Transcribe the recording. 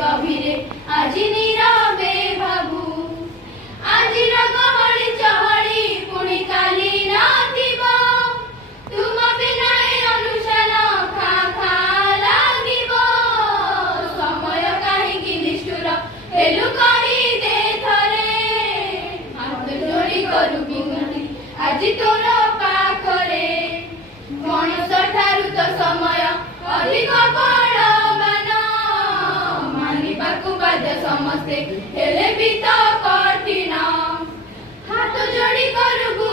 गभीरे आज नीरवे भाबू आज गहली चहली पुणी काली नथिबो तुम बिना ए अनुशान खा खा लागिबो समय काहीकि निष्ठुर हेलु कहि दे थरे हाथ जोड़ी करू विनती आज तोर पाखरे गणेश ठारू तो समय अधिक बलवान मानिबाकु बाध्य समस्ते हेले भी तो कठिन हाथ जोड़ी करू